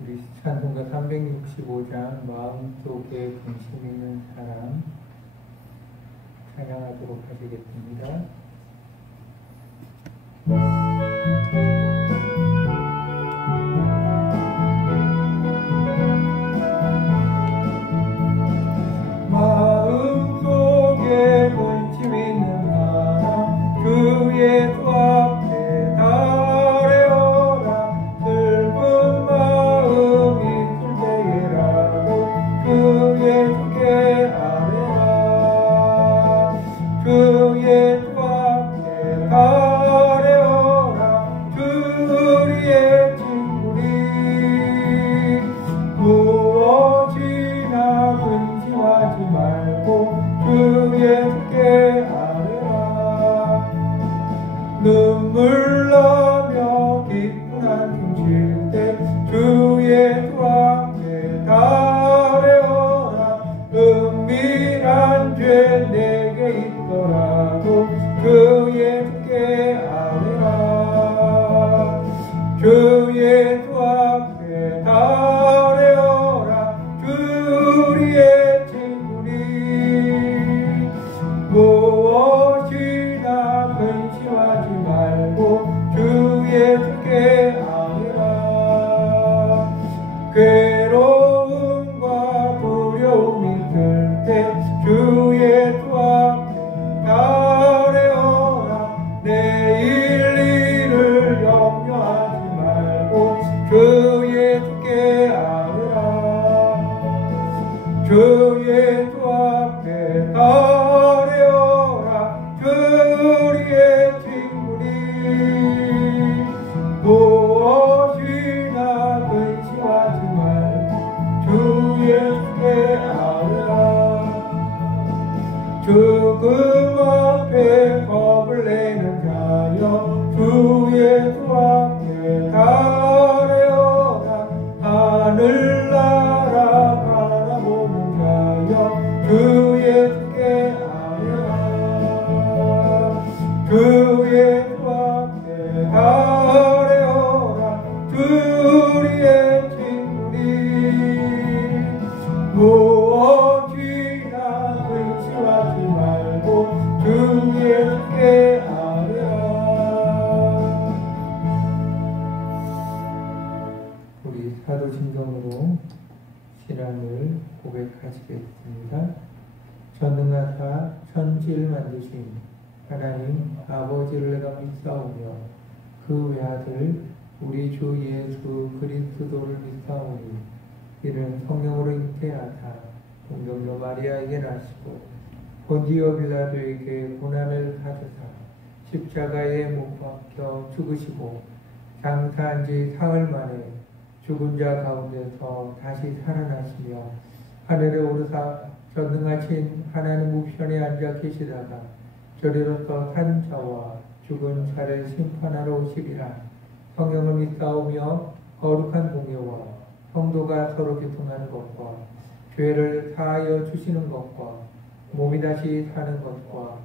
우리 찬송가 365장 마음속에 근심 있는 사람 찬양하도록 하시겠습니다. 마음속에 근심 있는 사람 주의 수 앞에 달려라. 슬픈 마음 있을 때에라도 주의 주께 아뢰라. 주의 수 앞에 달려라. 주리의 친구리 무엇이나 근심하지 말고 주의 주께 아뢰라. 눈물 나며 기쁜 한숨 쉴 때 주의 수 앞에 달려라. 은밀한 죄 내게 있더라도 주의 주께 아뢰라. 주의 수 앞에 달려라. 주리의 친구리 무엇이나 근심하지 말고 주의 주께 아뢰라. 괴로움과 두려움이 있을 때 주의 수 앞에 달려라. 내일 일을 염려하지 말고 주의 주께 아뢰라. 주의 수 앞에 달려라. 주리의 친구리 무엇이나 근심하지 말고 주의 주께 아뢰라. 죽음 앞에 겁을 내는 자여 주의 수 앞에 달려라. 하늘나라 바라보는 자여 주의 주께 아뢰라. 주의 수 앞에 달려라. 주리의 친구리 무엇이나 근심하지 말고 주의 주께 아뢰라. 우리 사도신경으로 신앙을 고백하시겠습니다. 전능하사 천지를 만드신 하나님 아버지를 내가 믿사오며 그 외아들 우리 주 예수 그리스도를 믿사오니 이는 성령으로 잉태하사 동정녀 마리아에게 나시고 본디오 빌라도에게 고난을 받으사 십자가에 못 박혀 죽으시고 장사한 지 사흘 만에 죽은 자 가운데서 다시 살아나시며 하늘에 오르사 전능하신 하나님 우편에 앉아 계시다가 저리로서 산 자와 죽은 자를 심판하러 오시리라. 성령을 믿사오며 거룩한 공예와 성도가 서로 교통하는 것과 죄를 사하여 주시는 것과 몸이 다시 사는 것과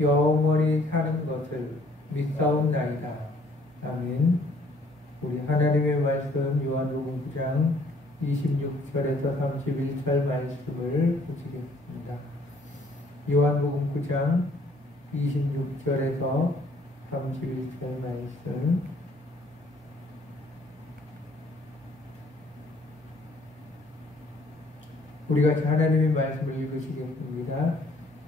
영원히 사는 것을 믿사옵나이다. 아멘. 우리 하나님의 말씀 요한복음 9장 26절에서 31절 말씀을 보시겠습니다. 요한복음 9장 26절에서 31절 말씀 우리 같이 하나님의 말씀을 읽으시겠습니다.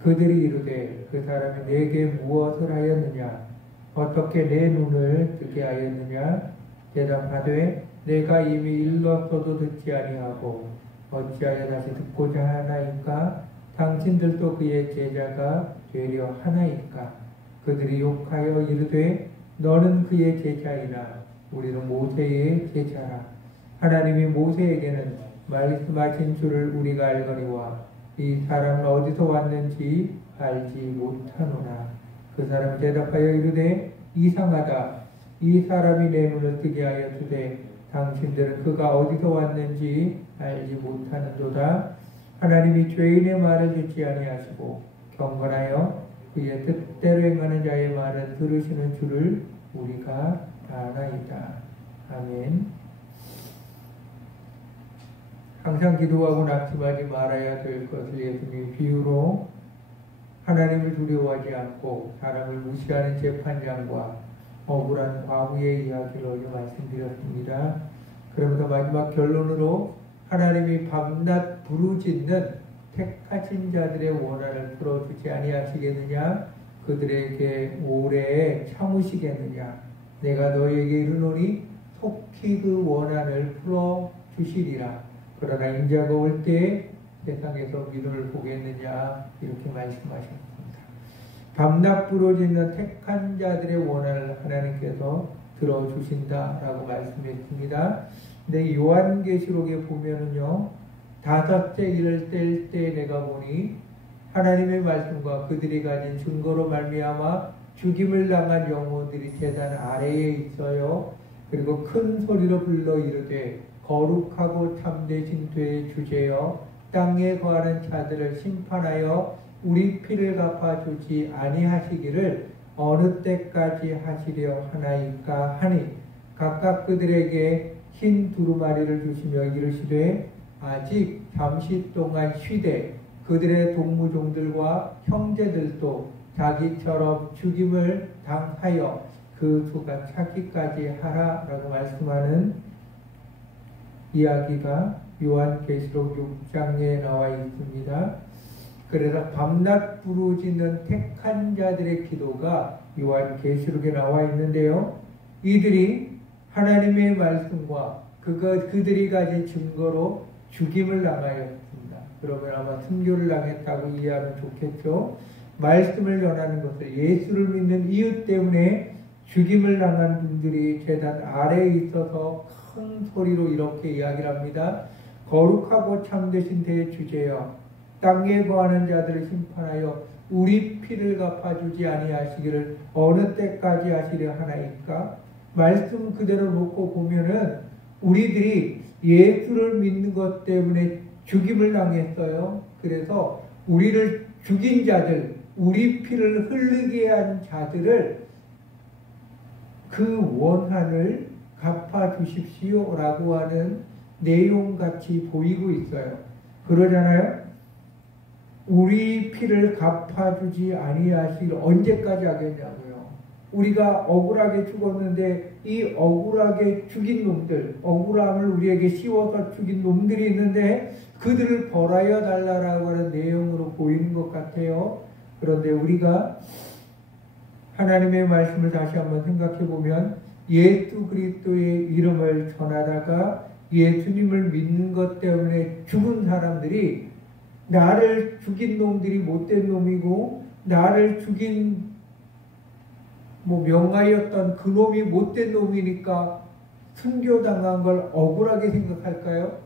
그들이 이르되 그 사람이 내게 무엇을 하였느냐? 어떻게 내 눈을 뜨게 하였느냐? 대답하되 내가 이미 일렀어도 듣지 아니하고 어찌하여 다시 듣고자 하나이까? 당신들도 그의 제자가 되려 하나이까? 그들이 욕하여 이르되 너는 그의 제자이나 우리는 모세의 제자라. 하나님이 모세에게는 말씀하신 줄을 우리가 알거니와 이 사람은 어디서 왔는지 알지 못하노라. 그 사람이 대답하여 이르되 이상하다. 이 사람이 내 눈을 뜨게 하여 주되 당신들은 그가 어디서 왔는지 알지 못하는도다. 하나님이 죄인의 말을 듣지 아니하시고 경건하여 그의 뜻대로 행하는 자의 말을 들으시는 줄을 우리가 아나이다. 아멘. 항상 기도하고 낙심하지 말아야 될 것을 예수님이 비유로 하나님을 두려워하지 않고 사람을 무시하는 재판장과 억울한 과부의 이야기를 어제 말씀드렸습니다. 그러면서 마지막 결론으로 하나님이 밤낮 부르짖는 택하신 자들의 원한을 풀어주지 아니하시겠느냐? 그들에게 오래 참으시겠느냐? 내가 너에게 이르노니 속히 그 원한을 풀어주시리라. 그러나 인자가 올 때 세상에서 믿음을 보겠느냐? 이렇게 말씀하셨습니다. 밤낮 부르짖는 택한 자들의 원한을 하나님께서 들어주신다라고 말씀했습니다. 근데 요한계시록에 보면은요, 다섯째 일을 뗄 때 내가 보니 하나님의 말씀과 그들이 가진 증거로 말미암아 죽임을 당한 영혼들이 제단 아래에 있어요. 그리고 큰 소리로 불러 이르되 거룩하고 참되신 되의 주제여 땅에 거하는 자들을 심판하여 우리 피를 갚아주지 아니하시기를 어느 때까지 하시려 하나이까 하니 각각 그들에게 흰 두루마리를 주시며 이르시되 아직 잠시 동안 쉬되 그들의 동무종들과 형제들도 자기처럼 죽임을 당하여 그 수가 차기까지 하라라고 말씀하는 이야기가 요한계시록 6장에 나와 있습니다. 그래서 밤낮 부르짖는 택한 자들의 기도가 요한계시록에 나와 있는데요. 이들이 하나님의 말씀과 그들이 가진 증거로 죽임을 당하였습니다. 그러면 아마 순교를 당했다고 이해하면 좋겠죠. 말씀을 전하는 것을 예수를 믿는 이유 때문에 죽임을 당한 분들이 제단 아래에 있어서 큰 소리로 이렇게 이야기를 합니다. 거룩하고 참되신 대주제여 땅에 거하는 자들을 심판하여 우리 피를 갚아주지 아니하시기를 어느 때까지 하시려 하나이까? 말씀 그대로 놓고 보면은 우리들이 예수를 믿는 것 때문에 죽임을 당했어요. 그래서 우리를 죽인 자들, 우리 피를 흘리게 한 자들을 그 원한을 갚아주십시오라고 하는 내용같이 보이고 있어요. 그러잖아요. 우리 피를 갚아주지 아니하시길 언제까지 하겠냐고요. 우리가 억울하게 죽었는데 이 억울하게 죽인 놈들, 억울함을 우리에게 씌워서 죽인 놈들이 있는데 그들을 벌하여 달라라고 하는 내용으로 보이는 것 같아요. 그런데 우리가 하나님의 말씀을 다시 한번 생각해 보면 예수 그리스도의 이름을 전하다가 예수님을 믿는 것 때문에 죽은 사람들이 나를 죽인 놈들이 못된 놈이고 나를 죽인 명하였던 그 놈이 못된 놈이니까 순교당한 걸 억울하게 생각할까요?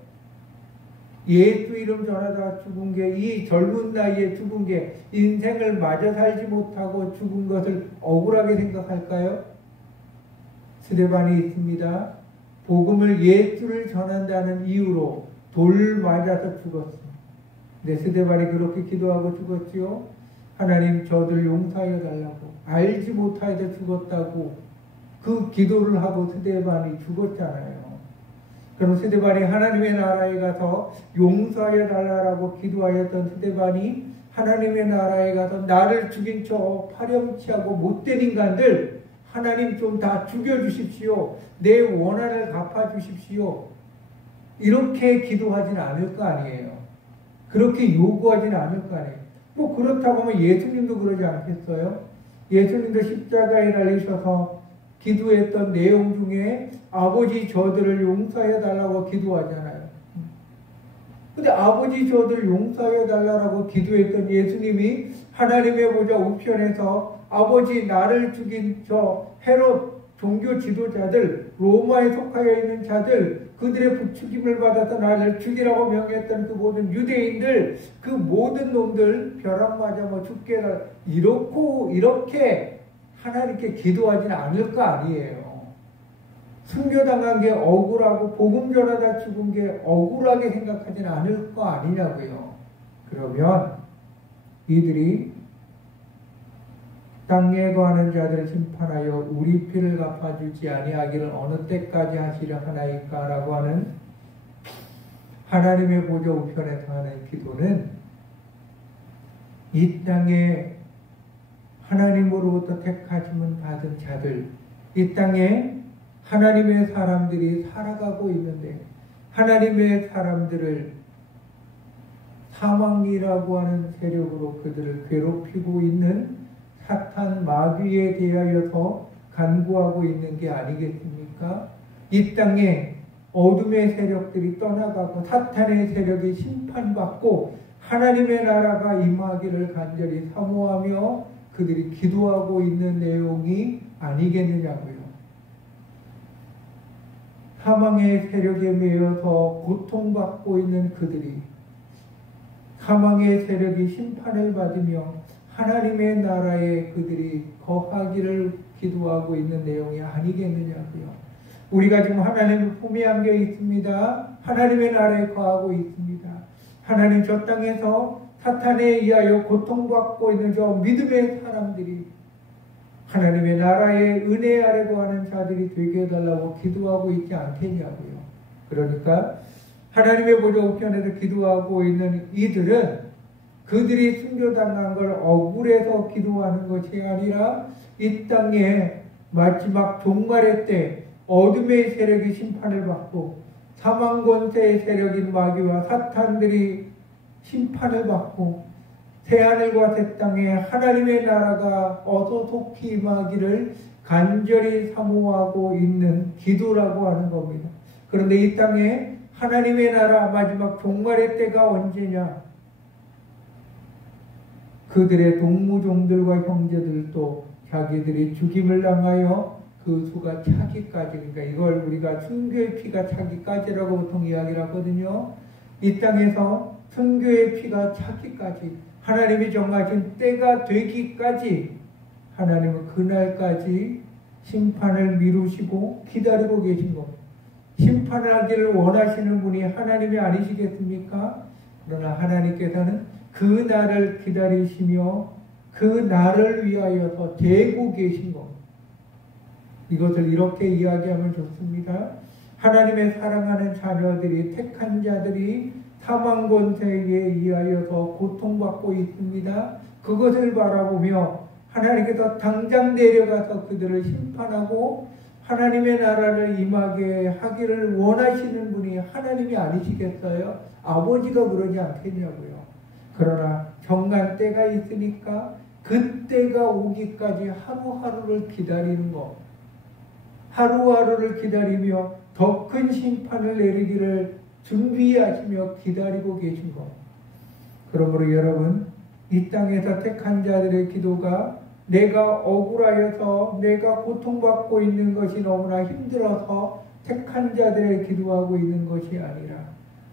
예수 이름 전하다가 죽은 게, 이 젊은 나이에 죽은 게, 인생을 마저 살지 못하고 죽은 것을 억울하게 생각할까요? 스데반이 있습니다. 복음을 예수를 전한다는 이유로 돌 맞아서 죽었습니다. 근데 스데반이 그렇게 기도하고 죽었지요. 하나님 저들 용서하여 달라고. 알지 못하여서 죽었다고 그 기도를 하고 스데반이 죽었잖아요. 그럼 스데반이 하나님의 나라에 가서 용서하여 달라고 기도하였던 스데반이 하나님의 나라에 가서 나를 죽인 저 파렴치하고 못된 인간들 하나님 좀 다 죽여주십시오. 내 원한을 갚아주십시오. 이렇게 기도하진 않을 거 아니에요. 그렇게 요구하진 않을 거 아니에요. 그렇다고 하면 예수님도 그러지 않겠어요? 예수님도 십자가에 달리셔서 기도했던 내용 중에 아버지 저들을 용서해 달라고 기도하잖아요. 근데 아버지 저들을 용서해 달라고 기도했던 예수님이 하나님의 보좌 우편에서 아버지 나를 죽인 저 헤롯 종교 지도자들, 로마에 속하여 있는 자들, 그들의 부추김을 받아서 나를 죽이라고 명했던 그 모든 유대인들, 그 모든 놈들 벼락 맞아 죽게 해라. 이렇게 하나님께 기도하지는 않을 거 아니에요. 순교당한 게 억울하고 복음 전하다 죽은 게 억울하게 생각하지는 않을 거 아니냐고요. 그러면 이들이 땅에 거하는 자들을 심판하여 우리 피를 갚아주지 아니하기를 어느 때까지 하시려 하나이까 라고 하는 하나님의 보좌 우편에서 하는 기도는 이 땅에 하나님으로부터 택하심을 받은 자들, 이 땅에 하나님의 사람들이 살아가고 있는데 하나님의 사람들을 사망이라고 하는 세력으로 그들을 괴롭히고 있는 사탄 마귀에 대하여서 간구하고 있는 게 아니겠습니까? 이 땅에 어둠의 세력들이 떠나가고 사탄의 세력이 심판받고 하나님의 나라가 임하기를 간절히 사모하며 그들이 기도하고 있는 내용이 아니겠느냐고요. 사망의 세력에 매여서 고통받고 있는 그들이 사망의 세력이 심판을 받으며 하나님의 나라에 그들이 거하기를 기도하고 있는 내용이 아니겠느냐고요. 우리가 지금 하나님의 품에 안겨 있습니다. 하나님의 나라에 거하고 있습니다. 하나님 저 땅에서 사탄에 의하여 고통받고 있는 저 믿음의 사람들이 하나님의 나라의 은혜 아래 거하는 자들이 되게 해달라고 기도하고 있지 않겠냐고요. 그러니까 하나님의 보좌 우편에서 기도하고 있는 이들은 그들이 순교당한 걸 억울해서 기도하는 것이 아니라 이 땅에 마지막 종말의 때 어둠의 세력이 심판을 받고 사망권세의 세력인 마귀와 사탄들이 심판을 받고 새하늘과 새 땅에 하나님의 나라가 어서 속히 임하기를 간절히 사모하고 있는 기도라고 하는 겁니다. 그런데 이 땅에 하나님의 나라 마지막 종말의 때가 언제냐? 그들의 동무종들과 형제들도 자기들이 죽임을 당하여 그 수가 차기까지, 그러니까 이걸 우리가 순교의 피가 차기까지라고 보통 이야기를 하거든요. 이 땅에서 순교의 피가 차기까지, 하나님이 정하신 때가 되기까지 하나님은 그날까지 심판을 미루시고 기다리고 계신 겁니다. 심판하기를 원하시는 분이 하나님이 아니시겠습니까? 그러나 하나님께서는 그 날을 기다리시며 그 날을 위하여서 대고 계신 겁니다. 이것을 이렇게 이야기하면 좋습니다. 하나님의 사랑하는 자녀들이, 택한 자들이 사망 권세에 의하여서 고통받고 있습니다. 그것을 바라보며 하나님께서 당장 내려가서 그들을 심판하고 하나님의 나라를 임하게 하기를 원하시는 분이 하나님이 아니시겠어요? 아버지가 그러지 않겠냐고요. 그러나 정한 때가 있으니까 그 때가 오기까지 하루하루를 기다리는 것, 하루하루를 기다리며 더 큰 심판을 내리기를 준비하시며 기다리고 계신 것. 그러므로 여러분, 이 땅에서 택한 자들의 기도가 내가 억울하여서 내가 고통받고 있는 것이 너무나 힘들어서 택한 자들의 기도하고 있는 것이 아니라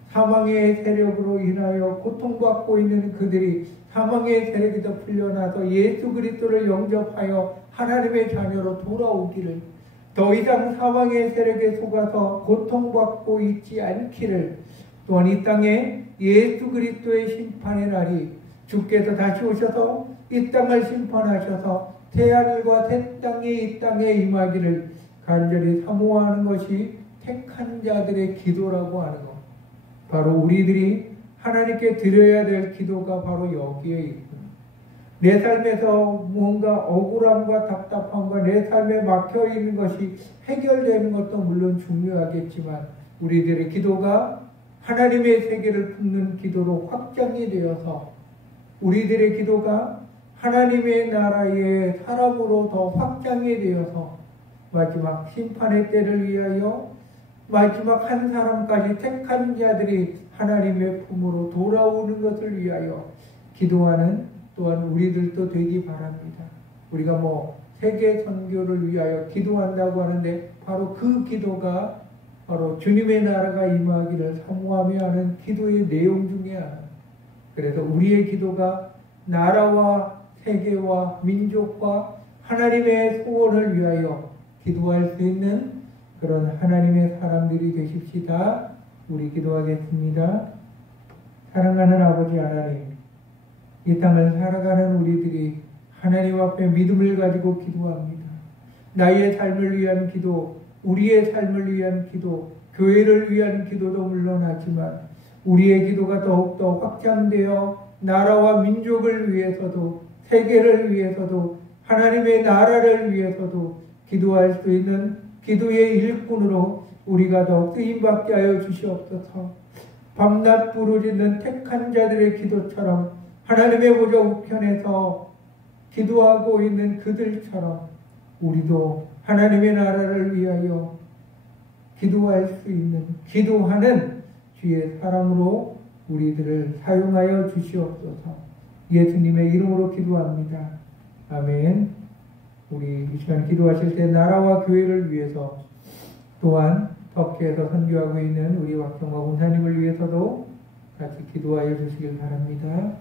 사망의 세력으로 인하여 고통받고 있는 그들이 사망의 세력이 더 풀려나서 예수 그리스도를 영접하여 하나님의 자녀로 돌아오기를, 더 이상 사망의 세력에 속아서 고통받고 있지 않기를, 또한 이 땅에 예수 그리스도의 심판의 날이 주께서 다시 오셔서 이 땅을 심판하셔서 새하늘과 새 땅이 이 땅에 임하기를 간절히 사모하는 것이 택한 자들의 기도라고 하는 것. 바로 우리들이 하나님께 드려야 될 기도가 바로 여기에 있습니다. 내 삶에서 뭔가 억울함과 답답함과 내 삶에 막혀있는 것이 해결되는 것도 물론 중요하겠지만 우리들의 기도가 하나님의 세계를 품는 기도로 확장이 되어서 우리들의 기도가 하나님의 나라의 사람으로 더 확장이 되어서 마지막 심판의 때를 위하여 마지막 한 사람까지 택한 자들이 하나님의 품으로 돌아오는 것을 위하여 기도하는 또한 우리들도 되기 바랍니다. 우리가 세계 선교를 위하여 기도한다고 하는데 바로 그 기도가 바로 주님의 나라가 임하기를 사모하며 하는 기도의 내용 중에 하나. 그래서 우리의 기도가 나라와 세계와 민족과 하나님의 소원을 위하여 기도할 수 있는 그런 하나님의 사람들이 되십시다. 우리 기도하겠습니다. 사랑하는 아버지 하나님, 이 땅을 살아가는 우리들이 하나님 앞에 믿음을 가지고 기도합니다. 나의 삶을 위한 기도, 우리의 삶을 위한 기도, 교회를 위한 기도도 물론 하지만 우리의 기도가 더욱더 확장되어 나라와 민족을 위해서도 세계를 위해서도 하나님의 나라를 위해서도 기도할 수 있는 기도의 일꾼으로 우리가 더욱 쓰임받게 하여 주시옵소서. 밤낮 부르짖는 택한 자들의 기도처럼 하나님의 보좌 우편에서 기도하고 있는 그들처럼 우리도 하나님의 나라를 위하여 기도할 수 있는 기도하는 주의 사람으로 우리들을 사용하여 주시옵소서. 예수님의 이름으로 기도합니다. 아멘. 우리 이 시간 기도하실 때 나라와 교회를 위해서 또한 터키에서 선교하고 있는 우리 박정화 공사님을 위해서도 같이 기도하여 주시길 바랍니다.